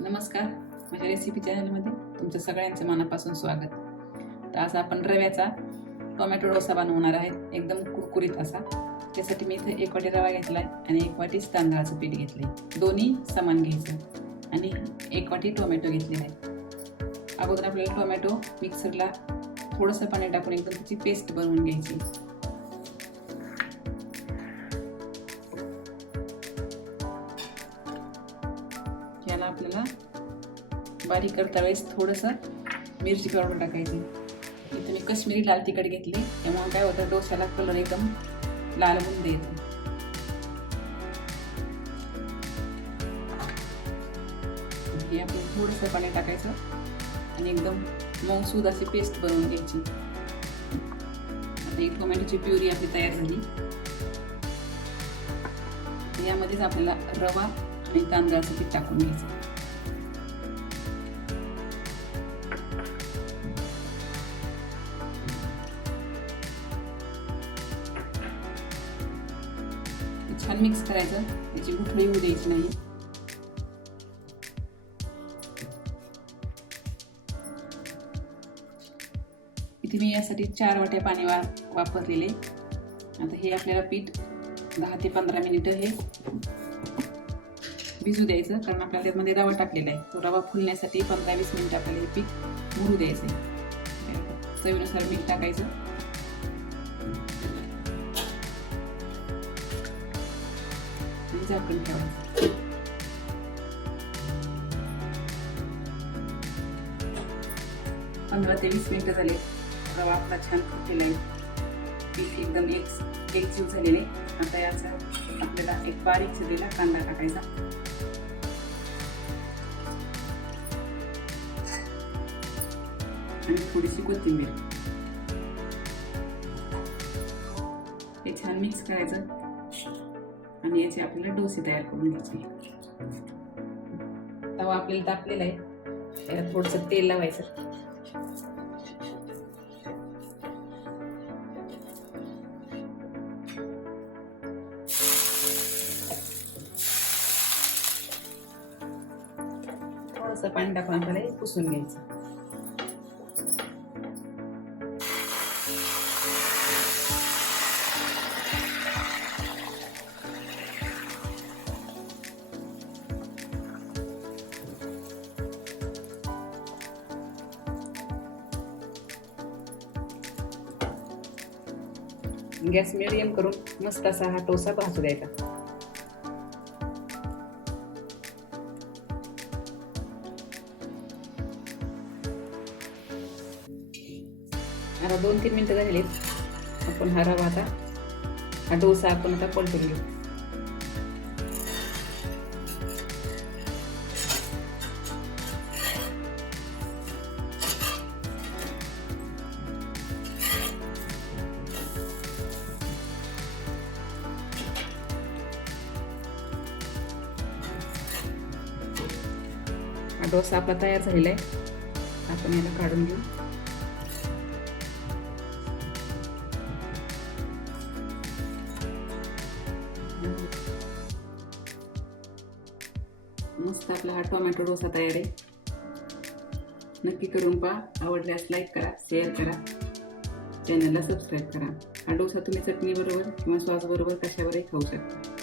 नमस्कार. माझ्या रेसिपी चॅनलमध्ये तुमचं सगळ्यांचं मनापासून स्वागत. तर आज आपण रव्याचा टोमॅटो डोसा बनवणार आहे. एकदम कुरकुरीत असा. त्यासाठी मी इथं एक वाटी रवा घेतला आहे आणि एक वाटी तांदळाचं पीठ घेतले आहे दोन्ही समान घ्यायचं. आणि एक वाटी टोमॅटो घेतलेला आहे. अगोदर आपल्याला टोमॅटो मिक्सरला थोडंसं पाणी टाकून एकदम त्याची पेस्ट बनवून घ्यायची. आपल्याला बारीक करता वेळेस थोडंसं मिरची पावडर टाकायची. इथे मी कश्मीरी लाल तिखट घेतली. त्यामुळे काय होतं डोस्याला कलर एकदम लाल होऊन देत हे आपण थोडंसं पाणी टाकायचं आणि एकदम मऊसूद अशी पेस्ट बनवून घ्यायची. आता एक टोमॅटोची प्युरी आपली तयार झाली. यामध्येच आपल्याला रवा आणि तांदळाचं पीठ टाकून घ्यायचं छान मिक्स करायचं त्याची गुठळी होऊ द्यायची नाही इथे मी यासाठी चार वाट्या पाणी वा वापरलेले आता हे आपल्याला पीठ दहा ते पंधरा मिनिटं हे भिजू द्यायचं कारण आपल्याला त्यामध्ये रवा टाकलेला आहे. तो रवा फुलण्यासाठी पंधरा वीस मिनिट आपल्याला हे पीठ मुरू द्यायचं आहे. चवीनुसार मीठ टाकायचं. आणि झाकण ठेवायचं. पंधरा ते वीस मिनिटं झाले. रवा आपला छान फुटलेला आहे. पीठ एकदम एक एकजीव झालेले. आता याचा आपल्याला एक बारीक झालेला कांदा टाकायचा. आणि थोडीशी कोथिंबीर हे छान मिक्स करायचं. आणि याचे आपल्याला डोसे तयार करून घ्यायचे. तवा आपल्याला तापलेला आहे. त्याला थोडंसं तेल लावायचं. थोडंसं पाणी टाकून आपल्याला पुसून घ्यायचं. गॅस मिडियम करून मस्त असा हा टोसा भाजू द्यायचा. आता दोन तीन मिनिटं झालेत. आपण हा रवा आता हा डोसा आपण आता पलटून घेऊ. डोसा आपला तयार झालेला आहे. आपण याला काढून घेऊ. मस्त आपला हा टोमॅटो डोसा तयार आहे. नक्की करून पहा. आवडल्यास लाईक करा शेअर करा. चॅनलला सबस्क्राईब करा. हा डोसा तुम्ही चटणी बरोबर किंवा सॉस बरोबर कशावरही खाऊ शकता.